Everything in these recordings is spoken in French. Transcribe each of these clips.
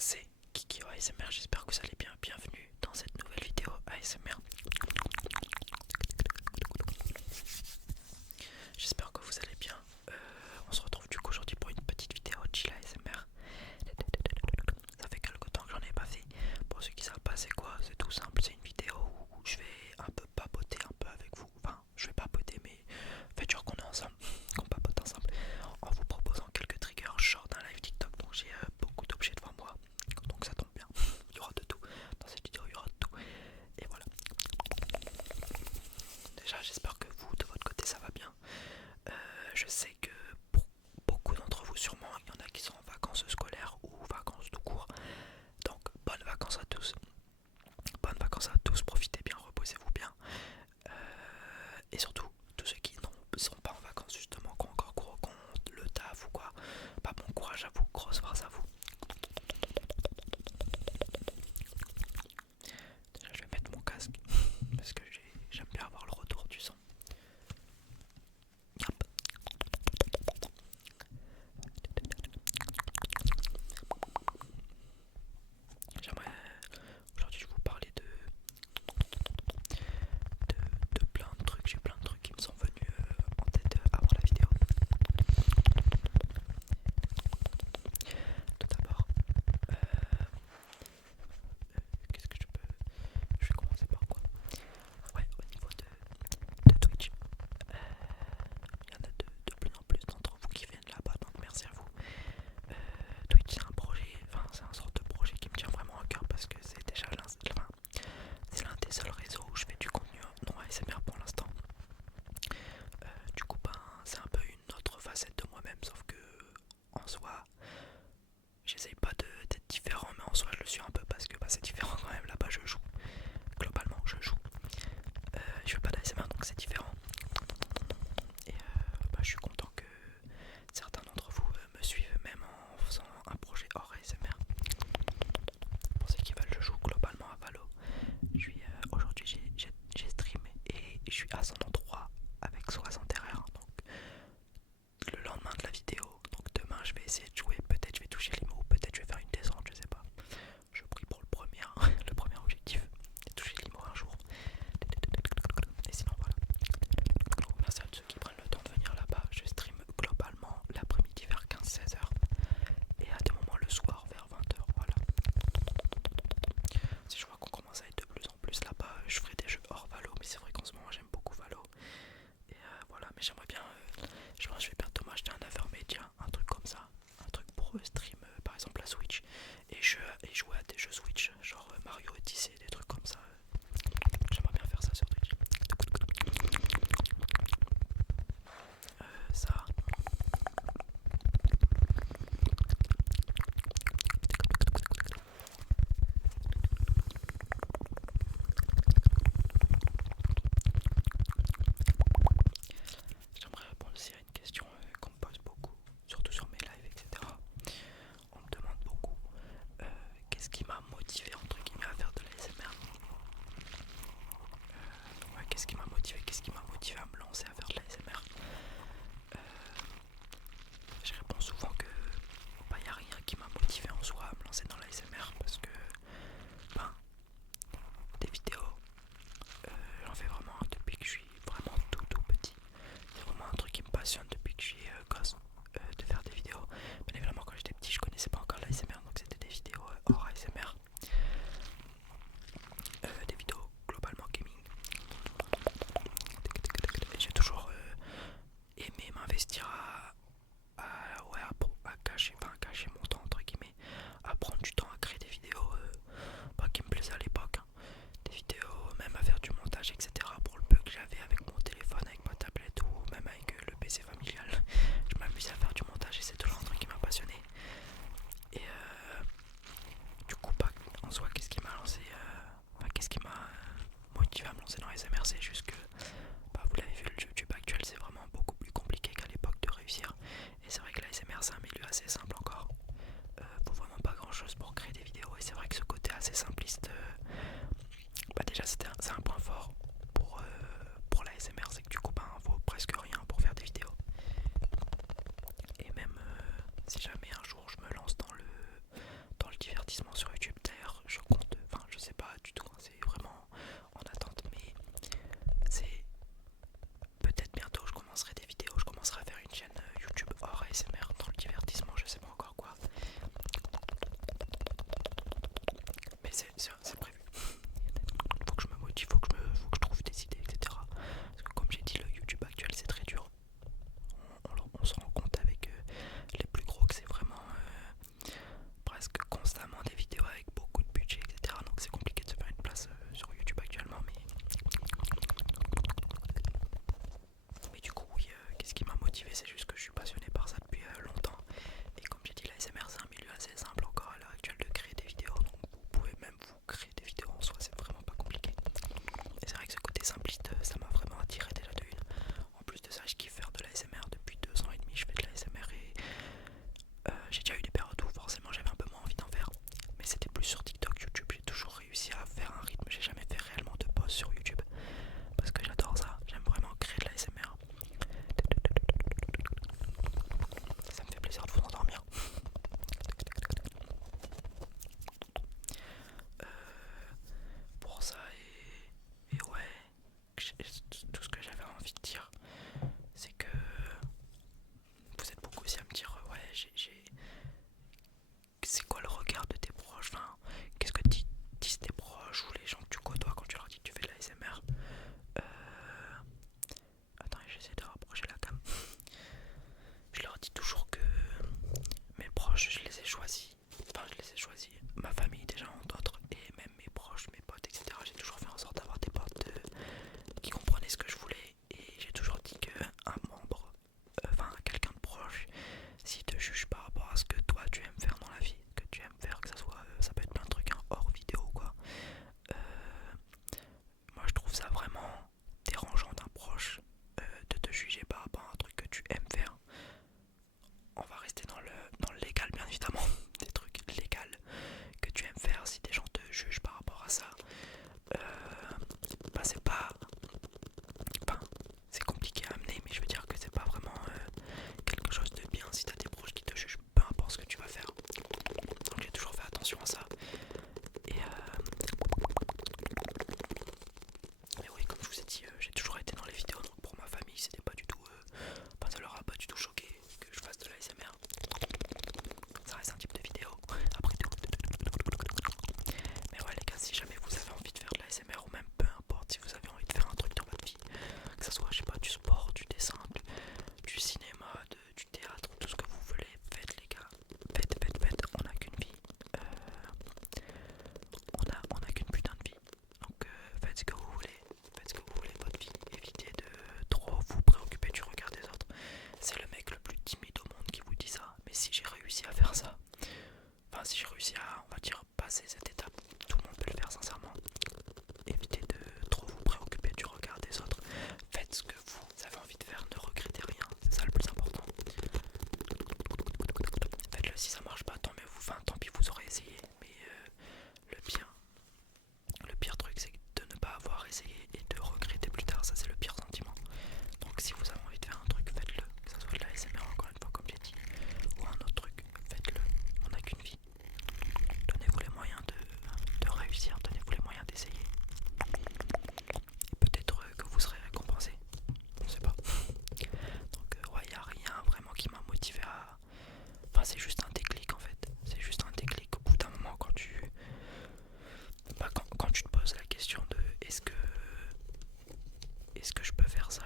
c'est Kiki ASMR, j'espère que vous allez bien, bienvenue dans cette nouvelle vidéo ASMR. J'espère que vous allez bien, on se retrouve du coup aujourd'hui pour une petite vidéo chill ASMR. Ça fait quelques temps que j'en ai pas fait, pour ceux qui savent pas c'est quoi, c'est tout simple, c'est une vidéo où je vais un peu papoter un peu avec vous, enfin je vais papoter mais faites genre qu'on est ensemble, qu'on papote ensemble, en vous proposant quelques triggers short d'un live TikTok. Donc j'ai beaucoup d'objets devant moi, donc ça tombe bien, il y aura de tout, dans cette vidéo il y aura de tout, et voilà. Déjà j'espère que vous de votre côté ça va bien. Je sais que pour beaucoup d'entre vous sûrement il y en a qui sont en vacances scolaires ou vacances tout court, donc bonnes vacances à tous. Bonnes vacances à tous, profitez bien, reposez-vous bien. Et surtout, tous ceux qui ne sont pas en vacances justement, qui ont encore cours au compte, le taf ou quoi, bah bon courage à vous, grosse force à vous. Déjà je vais mettre mon casque, parce que j'aime bien avoir le retour du son. Yep. J'aimerais aujourd'hui vous parler de plein de trucs, j'ai plein de trucs qui me sont venus en tête avant la vidéo. Tout d'abord, qu'est-ce que je peux... Je vais commencer par quoi? Ouais, au niveau de Twitch, il y en a de plus en plus d'entre vous qui viennent là-bas, donc merci à vous. Twitch c'est un projet, enfin c'est un sorte de projet qui me tient vraiment à cœur parce que c'est déjà c'est l'un des seuls réseaux où je fais du contenu non ASMR pour l'instant. Du coup ben c'est un peu une autre facette de moi-même, sauf que en soi j'essaye pas d'être différent, mais en soi je le suis un peu parce que bah, c'est différent quand même. Là-bas je joue, globalement je joue, je fais pas d'ASMR donc c'est différent. Et bah, je suis content que certains d'entre vous me suivent même en faisant un projet hors ASMR. Pour ceux qui veulent, je joue globalement à Valo. Aujourd'hui j'ai streamé et je suis à 103 avec 60 erreurs. Donc le lendemain de la vidéo, donc demain je vais essayer de jouer, peut-être je vais toucher l'IMO, peut-être je vais faire une descente, je sais pas. Je prie pour le premier, le premier objectif, c'est toucher l'IMO un jour. Et sinon voilà. Donc, merci à tous ceux qui prennent le temps de venir là-bas. Je stream globalement l'après-midi vers 15-16 heures et à des moments le soir vers 20 heures. Voilà. Si je vois qu'on commence à être de plus en plus là-bas, je ferai des jeux hors Valo, mais c'est vrai qu'en ce moment j'aime beaucoup Valo. Et voilà, mais j'aimerais bien, je pense que je vais bientôt m'acheter un Avermedia, un truc comme ça, un truc pour stream par exemple la Switch et jouer à des jeux Switch, genre Mario Odyssey, des trucs comme ça. J'aimerais bien faire ça sur Twitch. Ça. J'aimerais répondre aussi à une question qu'on me pose beaucoup, surtout sur mes lives, etc. On me demande beaucoup qu'est-ce qui m'a motivé entre guillemets à faire de l'ASMR. Ouais, qu'est-ce qui m'a motivé à me lancer à faire de l'ASMR. Je réponds souvent que bah, y a rien qui m'a motivé en soi à me lancer dans l'ASMR parce que ben, des vidéos, j'en fais vraiment depuis que je suis vraiment tout petit. C'est vraiment un truc qui me passionne depuis que je suis gosse, de faire des vidéos. Bien évidemment quand j'étais petit je connaissais pas encore l'ASMR, donc c'était des vidéos hors ASMR, des vidéos globalement gaming. Et j'ai toujours aimé m'investir ouais, à cacher mon temps entre guillemets, à prendre du temps à créer des vidéos bah, qui me plaisaient à l'époque, hein. Des vidéos même à faire du montage etc. Pour le peu que j'avais avec mon téléphone, avec ma tablette ou même avec le PC familial. Je m'amusais à faire du montage et c'est toujours un truc qui m'a passionné. Et du coup bah, en soi qu'est-ce qui m'a lancé, qu'est-ce qui m'a motivé à me lancer dans les SMR, c'est juste que bah, vous l'avez vu, le YouTube actuel c'est vraiment beaucoup plus compliqué qu'à l'époque de réussir. Et c'est vrai que la SMR c'est un milieu assez simple encore. Faut vraiment pas grand chose pour créer des vidéos. Et c'est vrai que ce côté assez simpliste, bah déjà c'est un point fort pour la SMR, c'est que du coup bah, vaut presque rien pour faire des vidéos. Et même si jamais un jour je me lance dans le divertissement Mais c'est prévu. Faut que je me motive, faut que je trouve des idées, etc. Parce que comme j'ai dit, le YouTube actuel c'est très dur. On se rend compte avec les plus gros que c'est vraiment presque constamment des vidéos avec beaucoup de budget, etc. Donc c'est compliqué de se faire une place sur YouTube actuellement. Mais du coup, oui, qu'est-ce qui m'a motivé? C'est juste que je suis passionné par ça depuis longtemps. Et comme j'ai dit, la SMR c'est un milieu assez simple encore à l'heure actuelle de créer des vidéos. Donc vous pouvez même vous créer des vidéos en soi, c'est vraiment pas compliqué. Et c'est vrai que ce côté simpliste, ça m'a vraiment attiré déjà de une. En plus de ça, je kiffe faire de la SMR depuis 2 ans et demi. Je fais de la SMR et j'ai déjà eu des périodes où forcément j'avais un peu moins envie d'en faire. Mais c'était plus sur TikTok, YouTube. J'ai toujours réussi à faire un rythme. J'ai jamais fait réellement de posts sur YouTube. Parce que j'adore ça. J'aime vraiment créer de la SMR. Ça me fait plaisir de vous endormir. Pour ça et ouais, tout ce que j'avais envie de dire, c'est que vous êtes beaucoup aussi à me dire ouais, c'est quoi le regard de tes proches, enfin, qu'est-ce que disent tes proches ou les gens que tu côtoies quand tu leur dis que tu fais de la SMR. Attends, j'essaie de rapprocher la cam. Je leur dis toujours que mes proches, je les ai choisis. Enfin, je les ai choisis. Ma famille déjà en d'autres et même mes proches, mes potes, etc. J'ai toujours fait en sorte d'avoir des potes qui comprenaient ce que je voulais. Et j'ai toujours dit qu'un membre, enfin quelqu'un de proche, s'il te juge par rapport à ce que toi tu aimes faire dans la vie, que tu aimes faire, que ça soit, ça peut être plein de trucs hein, hors vidéo quoi. Euh, Moi je trouve ça vraiment dérangeant d'un proche de te juger par rapport à un truc que tu aimes faire. On va rester dans le légal bien évidemment, des trucs légaux que tu aimes faire. Si des gens te jugent par rapport à ça, bah c'est pas, enfin c'est compliqué à amener, mais je veux dire que c'est pas vraiment quelque chose de bien si t'as des proches qui te jugent, peu importe ce que tu vas faire. Donc j'ai toujours fait attention à ça. Et oui, comme je vous ai dit, j'ai toujours été dans les vidéos, donc pour ma famille c'était pas du tout, enfin ça leur a pas du tout choqué que je fasse de la SMR. Ça reste un type de vidéo, après tout. Mais ouais les gars, si jamais vous avez envie de faire de la SMR ou même peu importe si vous avez envie de faire un truc dans votre vie, que ça soit je sais pas du sport, du dessin, du cinéma, du théâtre, tout ce que vous voulez, faites les gars, faites, on n'a qu'une vie, on a qu'une putain de vie, donc faites ce que vous voulez, de votre vie, évitez de trop vous préoccuper du regard des autres. C'est le mec le plus timide au monde qui vous dit ça, mais si j'ai réussi à faire ça, enfin si j'ai réussi à, on va dire, passer cette étape, tout le monde peut le faire sincèrement. Évitez de trop vous préoccuper du regard des autres. Faites ce que vous avez envie de faire, ne regrettez rien, c'est ça le plus important. Faites-le, si ça marche pas, tant mieux, tant pis, vous aurez essayé. Mais le pire truc c'est de ne pas avoir essayé et de regretter plus tard, ça c'est le pire sentiment. Donc si vous avez envie de faire un truc, faites-le, que ça soit de la SMR encore une fois comme j'ai dit, ou un autre truc, faites-le, on n'a qu'une vie. Donnez-vous les moyens de réussir, donnez-vous les moyens d'essayer. Et peut-être que vous serez récompensé, on sait pas. Donc ouais, il n'y a rien vraiment qui m'a motivé à... Enfin c'est juste un déclic en fait, c'est juste un déclic au bout d'un moment quand tu... Bah, quand tu te poses la question de est-ce que je peux faire ça,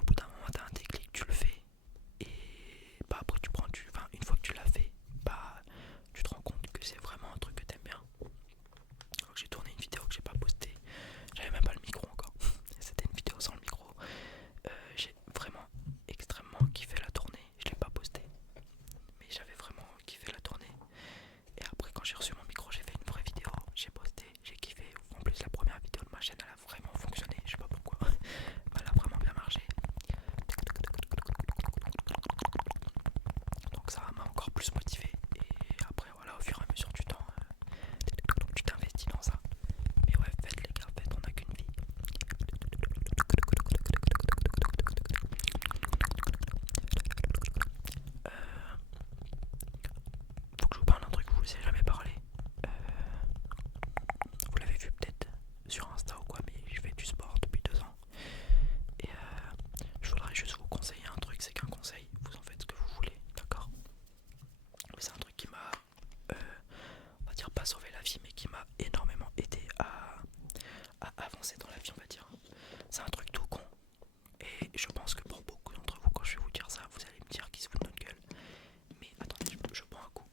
au bout d'un moment t'as un déclic, tu le fais. Et bah après tu prends du... Enfin une fois que tu l'as fait, bah tu te rends compte que c'est vraiment un truc que t'aimes bien. Donc j'ai tourné une vidéo que j'ai pas postée, j'avais même pas le micro encore, c'était une vidéo sans le micro. J'ai vraiment extrêmement kiffé la tournée, je l'ai pas postée, mais j'avais vraiment kiffé la tournée. Et après quand j'ai reçu mon micro, j'ai fait une vraie vidéo, j'ai posté, j'ai kiffé. En plus la première vidéo de ma chaîne elle a vraiment fonctionné, je sais pas pourquoi, mais elle a vraiment bien marché. Donc ça m'a encore plus motivé. Et après voilà, au fur et à mesure du temps, tu t'investis dans ça. Mais ouais, faites les gars, faites, on n'a qu'une vie. Faut que je vous parle d'un truc que je vous ai jamais parlé. Vous l'avez vu peut-être sur Insta ou quoi, mais je fais du sport depuis 2 ans. Et je voudrais juste vous conseiller un truc, c'est qu'un conseil, vous en faites ce que vous voulez, d'accord? Mais c'est un truc qui m'a, on va dire pas sauvé la vie, mais qui m'a avancer dans la vie, on va dire. C'est un truc tout con. Et je pense que pour beaucoup d'entre vous, quand je vais vous dire ça, vous allez me dire qu'ils se foutent de notre gueule. Mais attendez, je bois un coup.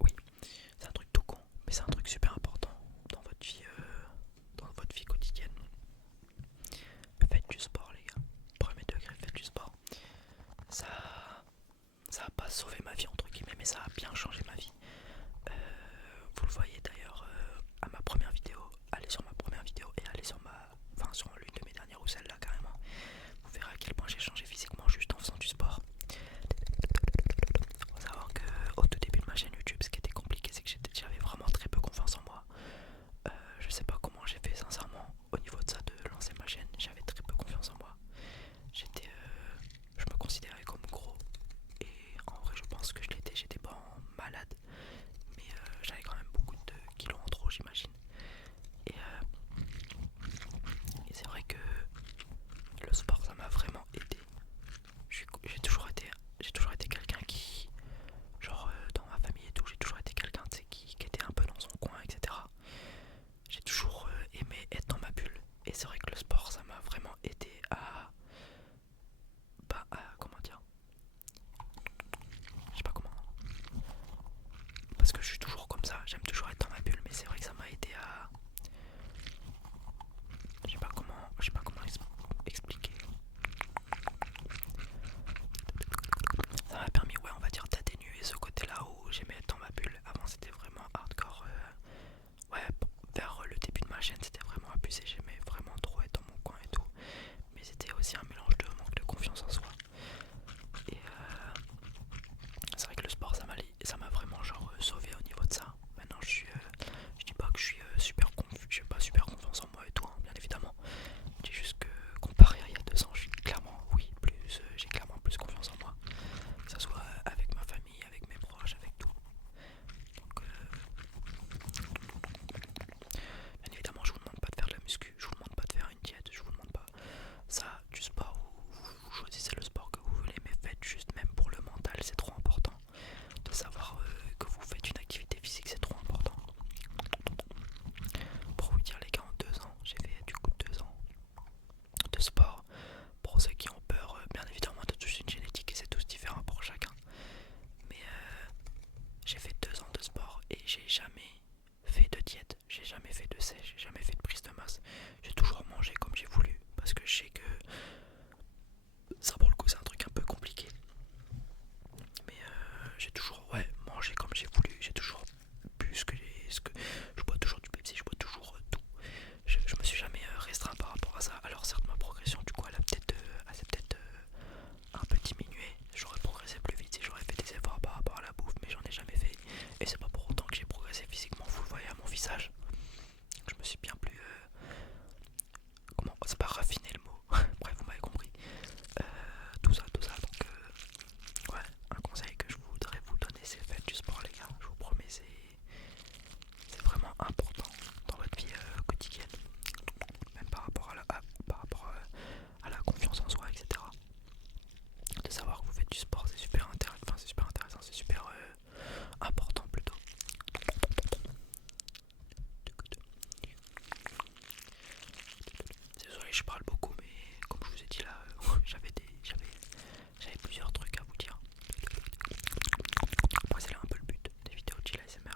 Oui, c'est un truc tout con, mais c'est un truc super important dans votre vie quotidienne. Faites du sport, les gars. Premier degré, faites du sport. Ça, ça a pas sauvé ma vie entre guillemets, mais ça a bien changé ma vie. Vous le voyez d'ailleurs à ma première vidéo. Allez sur ma première vidéo et allez sur sur l'une de mes dernières ou celle-là carrément. Vous verrez à quel point j'ai changé physiquement juste en faisant du sport. Faut savoir qu'au tout début de ma chaîne YouTube, ce qui était compliqué, c'est que j'avais vraiment très peu confiance en moi. Je sais pas comment j'ai fait sincèrement au niveau de ça, de lancer ma chaîne. J'avais très peu confiance en moi. Je me considérais comme gros. Et en vrai, je pense que je l'étais. J'étais pas malade, mais j'avais quand même beaucoup de kilos en trop, j'imagine. Et c'est vrai que le sport, ça m'a vraiment aidé. J'ai toujours été quelqu'un qui, genre dans ma famille et tout, j'ai toujours été quelqu'un qui était un peu dans son coin, etc. J'ai toujours aimé être dans ma bulle. Et c'est vrai que le sport, ça m'a vraiment aidé comment dire, je sais pas comment. Parce que je suis toujours comme ça, j'aime toujours être dans ma bulle, mais c'est vrai que ça m'a aidé à, je sais pas comment expliquer. Ça m'a permis, ouais, on va dire, d'atténuer ce côté-là où j'aimais être dans ma bulle. Avant, c'était vraiment hardcore. Ouais, vers le début de ma chaîne, c'était vraiment abusé. J'aimais vraiment trop être dans mon coin et tout. Mais c'était aussi un mélange de manque de confiance en soi. Et c'est vrai que le sport, ça m'a vraiment genre sauvé au niveau de ça. Maintenant, je dis pas que je suis j'ai pas super confiance en moi et tout, hein, bien évidemment. Je dis juste que comparé à il y a 2 ans, j'ai clairement plus confiance en moi. Que ce soit avec ma famille, avec mes proches, avec tout. Donc, bien évidemment, je vous demande pas de faire de la muscu, je vous demande pas de faire une diète, je vous demande pas ça, du sport, vous choisissez le sport que vous voulez, mais faites juste, même pour le mental, c'est trop important. De savoir que vous faites une activité physique, c'est trop important. Pour vous dire, les gars, en 2 ans, j'ai fait du coup 2 ans de sport. Pour ceux qui ont peur, bien évidemment, de toucher une génétique et c'est tous différent pour chacun. Mais j'ai fait 2 ans de sport et j'ai jamais fait de diète, j'ai jamais fait de sèche, j'ai jamais fait de prise de masse. J'ai toujours mangé comme j'ai voulu parce que je sais que ça, pour le coup, c'est un truc un peu compliqué. Mais j'ai toujours mangé comme j'ai voulu, j'ai toujours bu je bois toujours du Pepsi, je bois toujours tout. Je me suis jamais restreint par rapport à ça. Alors certes, ma progression du coup elle s'est peut-être un peu diminuée. J'aurais progressé plus vite si j'aurais fait des efforts par rapport à la bouffe, mais j'en ai jamais fait. Et c'est pas pour autant que j'ai progressé physiquement, vous le voyez à mon visage. Je me suis bien plus comment, c'est pas raffiner le mot. Bref, vous m'avez compris. Tout ça, donc ouais, un conseil que je voudrais vous donner, c'est faites du sport, les gars. Je vous promets, c'est vraiment important dans votre vie quotidienne, même par rapport à la confiance en soi, etc. De savoir que vous faites du sport, c'est super intéressant, c'est super important plutôt. Désolé, je parle beaucoup, mais comme je vous ai dit là, j'avais plusieurs trucs à vous dire. Moi, c'est là un peu le but des vidéos de Chill ASMR.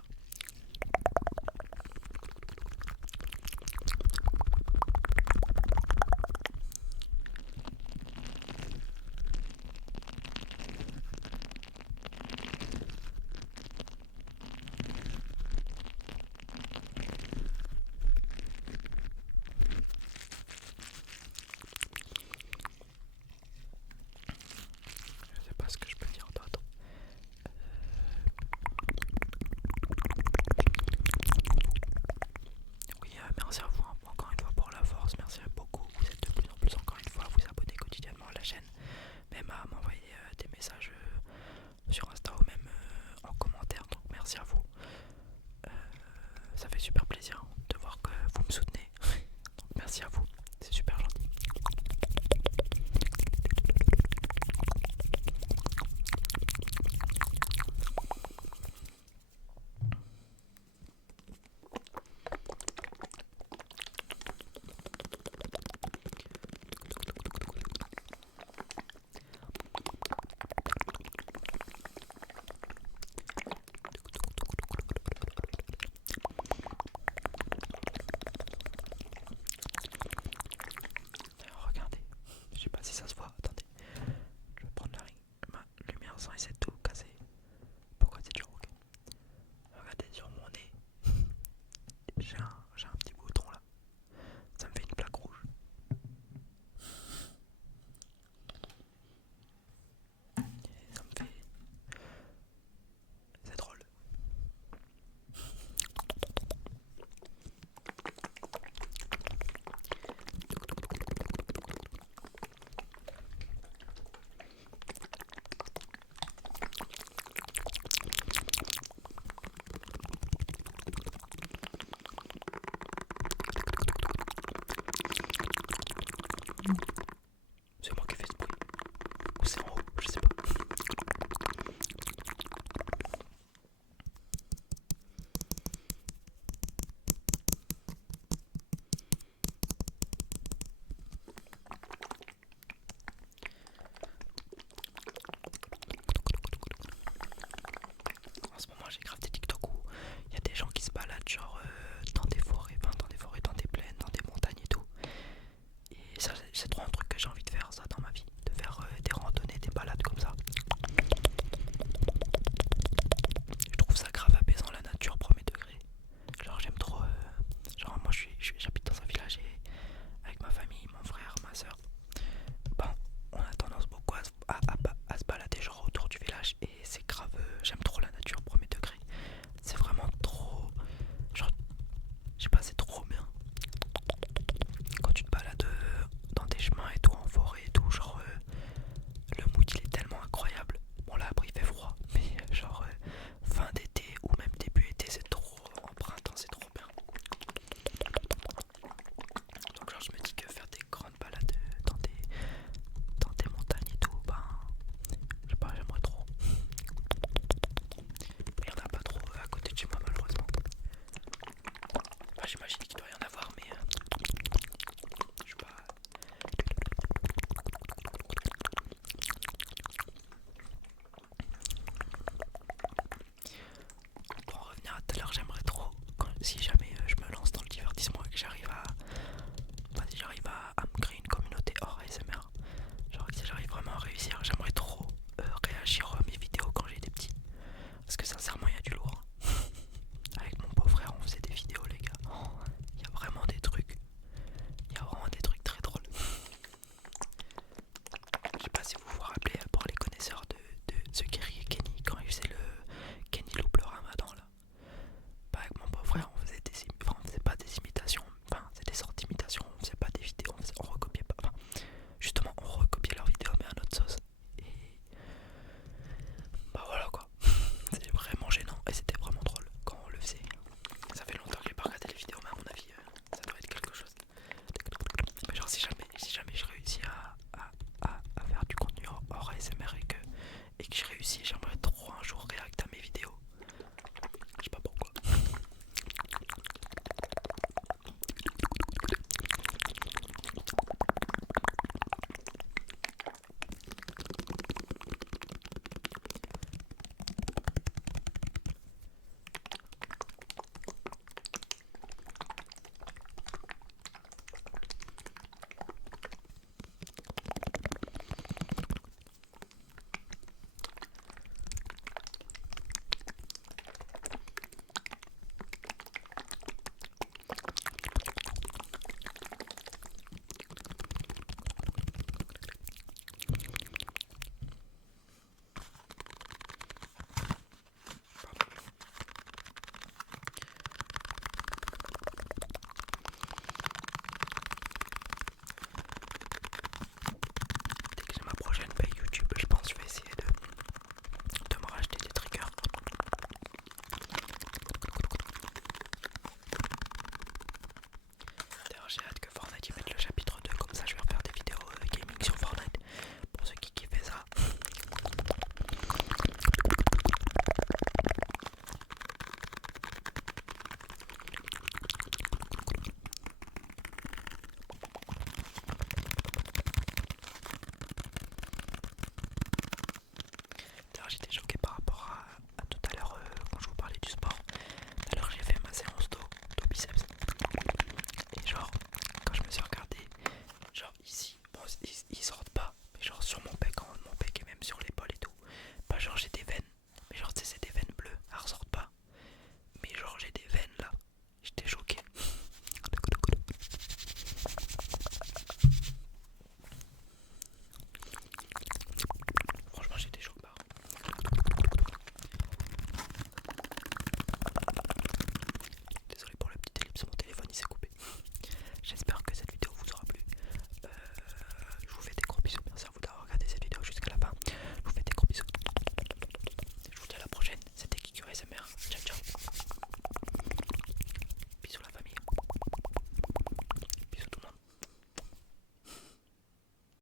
Je sais pas ce que je peux dire d'autre. Oui, merci à vous encore une fois pour la force, merci beaucoup. Vous êtes de plus en plus encore une fois à vous abonner quotidiennement à la chaîne, même à m'envoyer des messages